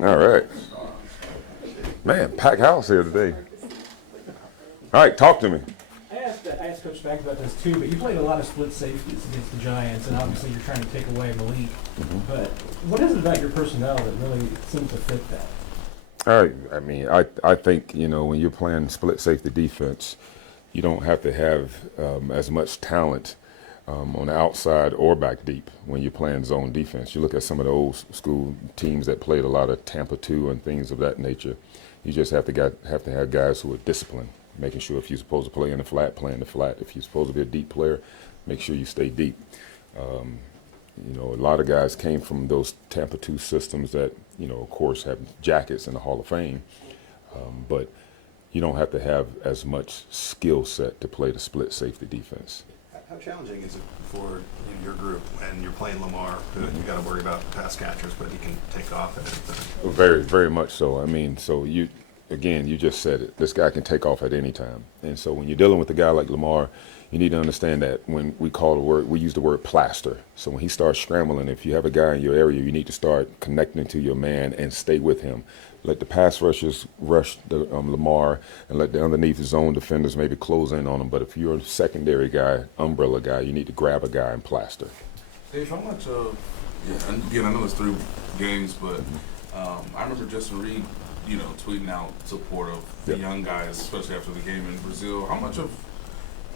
All right. Man, packed house here today. All right, talk to me. I asked Coach Spags about this too, but you played a lot of split safeties against the Giants, and obviously you're trying to take away Malik. But what is it about your personnel that really seems to fit that? All right. I mean, I think, when you're playing split safety defense, you don't have to have as much talent on the outside or back deep when you're playing zone defense. You look at some of the old school teams that played a lot of Tampa 2 and things of that nature. You just have to have guys who are disciplined, making sure if you're supposed to play in the flat, play in the flat. If you're supposed to be a deep player, make sure you stay deep. A lot of guys came from those Tampa 2 systems that, of course, have jackets in the Hall of Fame. But you don't have to have as much skill set to play the split safety defense. How challenging is it for your group when you're playing Lamar, who you got to worry about pass catchers, but he can take off at anything? Very, very much so. I mean, you just said it. This guy can take off at any time. And so when you're dealing with a guy like Lamar, you need to understand that when we use the word plaster. So when he starts scrambling, if you have a guy in your area, you need to start connecting to your man and stay with him. Let the pass rushers rush Lamar and let the underneath zone defenders maybe close in on him. But if you're a secondary guy, umbrella guy, you need to grab a guy and plaster. Dave, how much and again, I know it's 3 games, but I remember Justin Reed, tweeting out support of the young guys, especially after the game in Brazil. How much of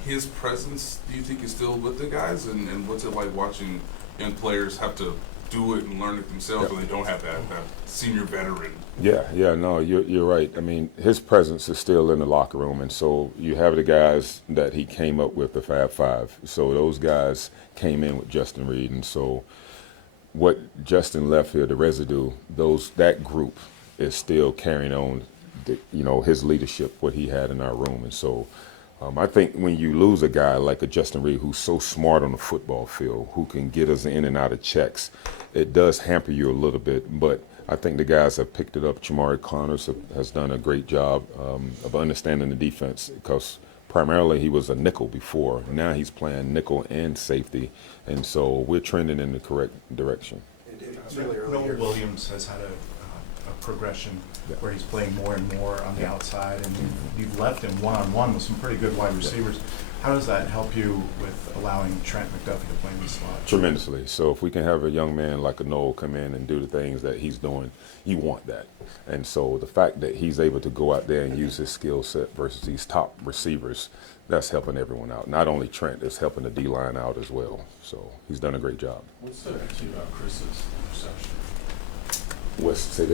his presence do you think is still with the guys, and what's it like watching young players have to do it and learn it themselves when they don't have that senior veteran? No, you're right. I mean, his presence is still in the locker room, and so you have the guys that he came up with, the Fab Five. So those guys came in with Justin Reed, and so what Justin left here, the residue, that group is still carrying on, his leadership, what he had in our room, and so. I think when you lose a guy like a Justin Reed who's so smart on the football field, who can get us in and out of checks, it does hamper you a little bit. But I think the guys have picked it up. Jamari Connors has done a great job of understanding the defense because primarily he was a nickel before. Now he's playing nickel and safety, and so we're trending in the correct direction. Noel Williams has had a progression where he's playing more and more on the outside, and you've left him one-on-one with some pretty good wide receivers. How does that help you with allowing Trent McDuffie to play in the slot? Tremendously. So if we can have a young man like a Noel come in and do the things that he's doing, you want that. And so the fact that he's able to go out there and use his skill set versus these top receivers, that's helping everyone out. Not only Trent, it's helping the D-line out as well. So he's done a great job. What stood out to you about Chris's interception? What stood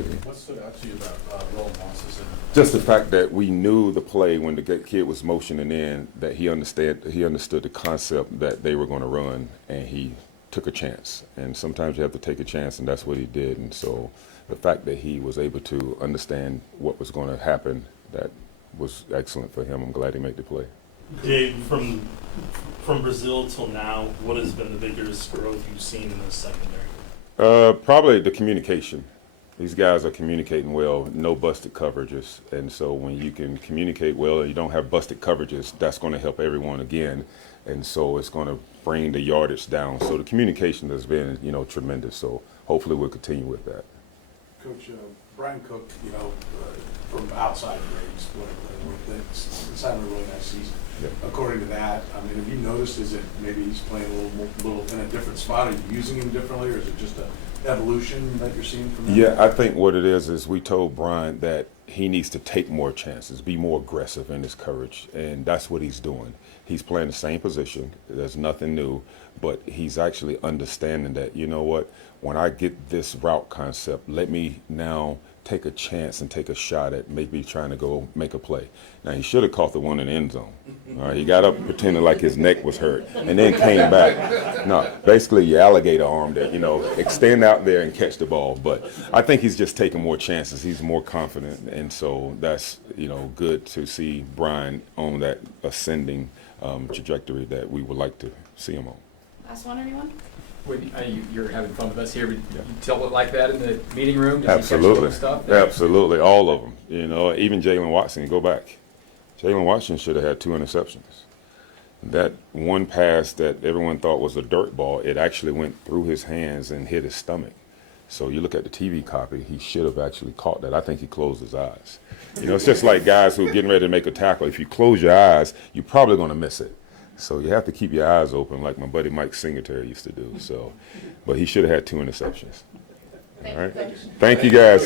out to you about Roland Moss's? Just the fact that we knew the play when the kid was motioning in, that he understood the concept that they were going to run, and he took a chance. And sometimes you have to take a chance, and that's what he did. And so the fact that he was able to understand what was going to happen, that was excellent for him. I'm glad he made the play. Dave, from Brazil till now, what has been the biggest growth you've seen in the secondary? Probably the communication. These guys are communicating well, no busted coverages. And so when you can communicate well and you don't have busted coverages, that's going to help everyone again. And so it's going to bring the yardage down. So the communication has been, tremendous. So hopefully we'll continue with that. Coach, Brian Cook, from outside ratings, it's having a really nice season. Yeah. According to that, I mean, have you noticed, is it maybe he's playing a little in a different spot? Are you using him differently, or is it just a evolution that you're seeing from him? Yeah, I think what it is we told Brian that he needs to take more chances, be more aggressive in his coverage, and that's what he's doing. He's playing the same position. There's nothing new, but he's actually understanding that, when I get this route concept, let me now take a chance and take a shot at maybe trying to go make a play. Now, he should have caught the one in the end zone. All right, he got up pretending like his neck was hurt and then came back. No, basically you alligator arm that, extend out there and catch the ball. But I think he's just taking more chances. He's more confident. And so that's, good to see Brian on that ascending trajectory that we would like to see him on. Last one, anyone? You're having fun with us here. You tell it like that in the meeting room? Absolutely. Stuff? Absolutely. All of them. Even Jalen Watson. Go back. Jalen Watson should have had 2 interceptions. That one pass that everyone thought was a dirt ball, it actually went through his hands and hit his stomach. So you look at the TV copy, he should have actually caught that. I think he closed his eyes. You know, it's just like guys who are getting ready to make a tackle. If you close your eyes, you're probably going to miss it. So you have to keep your eyes open, like my buddy Mike Singletary used to do. So, but he should have had 2 interceptions. All right. Thank you, guys.